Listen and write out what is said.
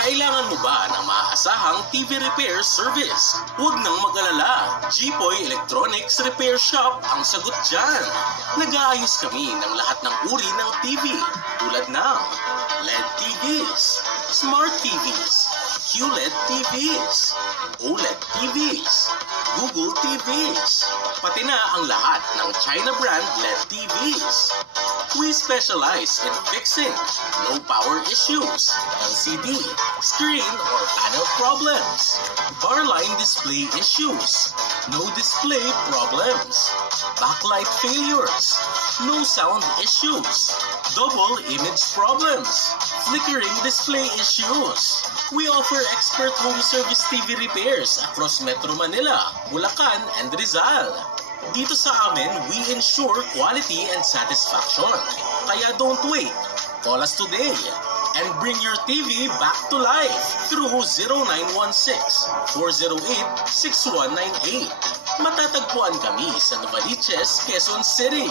Kailangan mo ba ng maaasahang TV repair service? Huwag nang mag-alala. Jipoy Electronics Repair Shop ang sagot dyan. Nag-aayos kami ng lahat ng uri ng TV tulad ng LED TVs, Smart TVs, QLED TVs, OLED TVs, Google TVs, pati na ang lahat ng China brand LED TVs. We specialize in fixing low power issues, LCD, screen or panel problems, bar line display issues, no display problems, backlight failures, no sound issues, double image problems, flickering display issues. We offer expert home service TV repairs across Metro Manila, Bulacan, and Rizal. Dito sa amin, we ensure quality and satisfaction. Kaya don't wait. Call us today and bring your TV back to life through 0916-408-6198. Matatagpuan kami sa Novaliches, Quezon City.